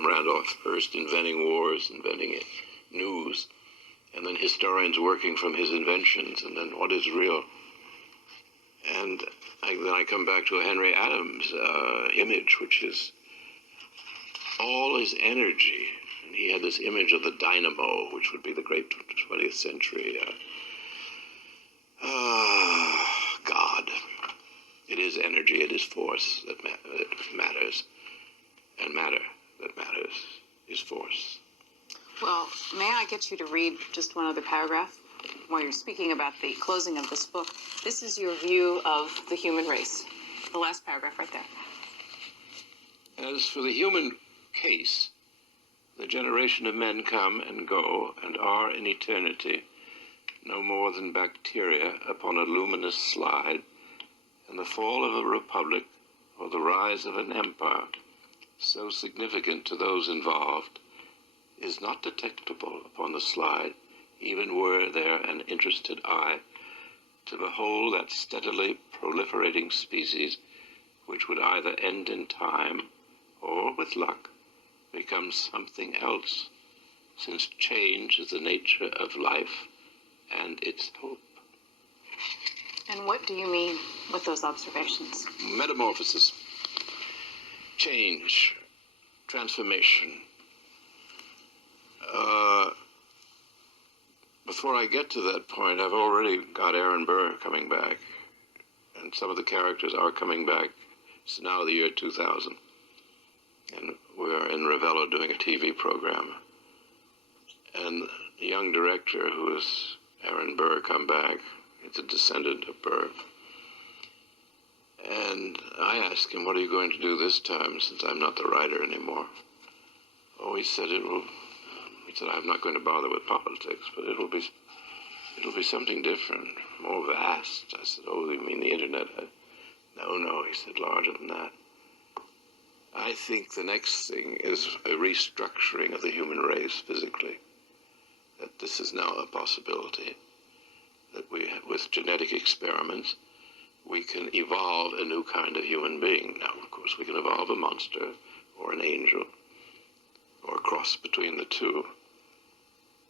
Malcolm Randolph Hearst inventing wars, inventing news, and then historians working from his inventions, and then what is real. And then I come back to a Henry Adams image, which is all his energy. And he had this image of the dynamo, which would be the great 20th century God. It is energy, it is force that matters, and matter that matters is force. Well, may I get you to read just one other paragraph while you're speaking about the closing of this book? This is your view of the human race. The last paragraph right there. As for the human case, the generation of men come and go and are in eternity no more than bacteria upon a luminous slide, and the fall of a republic or the rise of an empire, so significant to those involved, is not detectable upon the slide, even were there an interested eye to behold that steadily proliferating species which would either end in time or, with luck, become something else, since change is the nature of life and its hope. And what do you mean with those observations? Metamorphosis, change, transformation. Before I get to that point, I've already got Aaron Burr coming back, and some of the characters are coming back. It's now the year 2000, and we're in Ravello doing a TV program. And the young director, who is Aaron Burr, come back. It's a descendant of Burr. And I asked him, what are you going to do this time, since I'm not the writer anymore? Oh, he said, I'm not going to bother with politics, but it'll be something different, more vast. I said, oh, you mean the internet? No, he said, larger than that. I think the next thing is a restructuring of the human race physically, that this is now a possibility, that with genetic experiments, we can evolve a new kind of human being. Now, of course, we can evolve a monster or an angel or a cross between the two.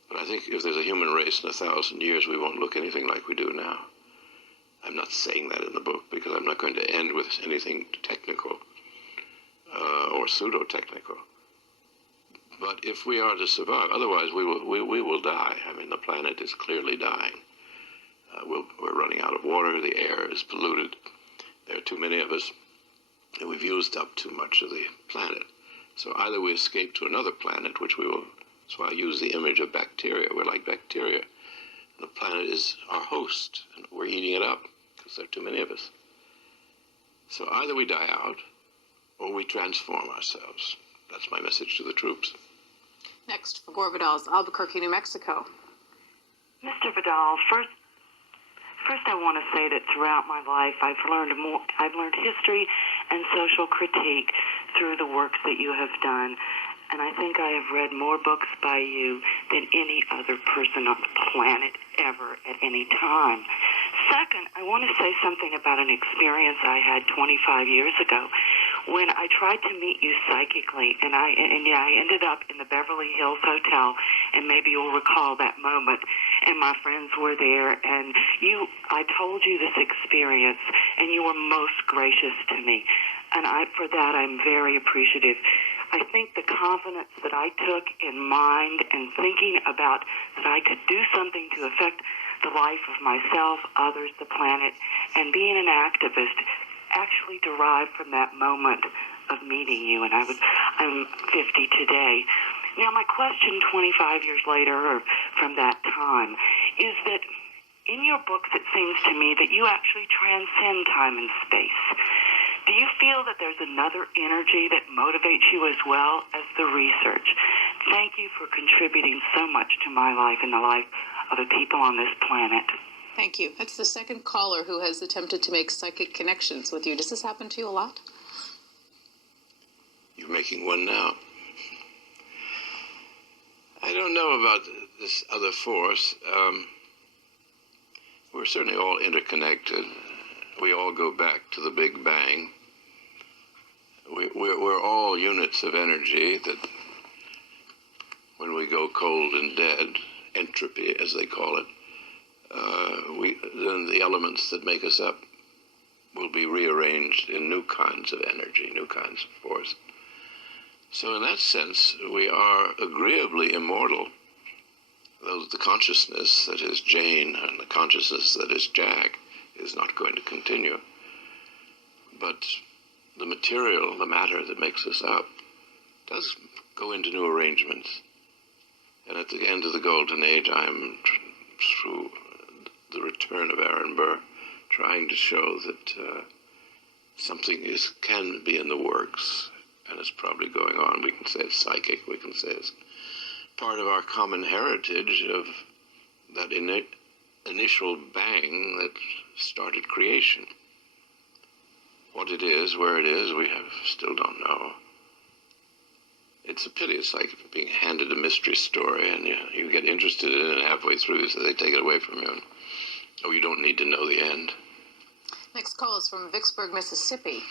But I think if there's a human race in 1,000 years, we won't look anything like we do now. I'm not saying that in the book because I'm not going to end with anything technical or pseudo-technical. But if we are to survive, otherwise we will die. I mean, the planet is clearly dying. We're running out of water. The air is polluted. There are too many of us, and we've used up too much of the planet. So either we escape to another planet, which we will. So I use the image of bacteria. We're like bacteria. The planet is our host, and we're eating it up because there are too many of us. So either we die out, or we transform ourselves. That's my message to the troops. Next, for Gore Vidal's Albuquerque, New Mexico. Mr. Vidal, first I want to say that throughout my life I've learned history and social critique through the works that you have done. And I think I have read more books by you than any other person on the planet ever at any time. Second, I want to say something about an experience I had 25 years ago when I tried to meet you psychically, and I ended up in the Beverly Hills Hotel, and maybe you'll recall that moment, and my friends were there, and I told you this experience, and you were most gracious to me, and for that I'm very appreciative. I think the confidence that I took in mind and thinking about that I could do something to affect the life of myself, others, the planet, and being an activist actually derived from that moment of meeting you. And I'm 50 today. Now, my question 25 years later, or from that time, is that in your books it seems to me that you actually transcend time and space. Do you feel that there's another energy that motivates you as well as the research? Thank you for contributing so much to my life and the life of the people on this planet. Thank you. That's the second caller who has attempted to make psychic connections with you. Does this happen to you a lot? You're making one now. I don't know about this other force. We're certainly all interconnected. We all go back to the Big Bang. We're all units of energy that when we go cold and dead, entropy as they call it, then the elements that make us up will be rearranged in new kinds of energy, new kinds of force. So in that sense, we are agreeably immortal. Though the consciousness that is Jane and the consciousness that is Jack is not going to continue. But the material, the matter that makes us up, does go into new arrangements. And at the end of the Golden Age, I'm, through the return of Aaron Burr, trying to show that something can be in the works, and it's probably going on. We can say it's psychic, we can say it's part of our common heritage of that initial bang that started creation. What it is, where it is, we still don't know. It's a pity. It's like being handed a mystery story, and you get interested in it halfway through, so they take it away from you. And, oh, you don't need to know the end. Next call is from Vicksburg, Mississippi.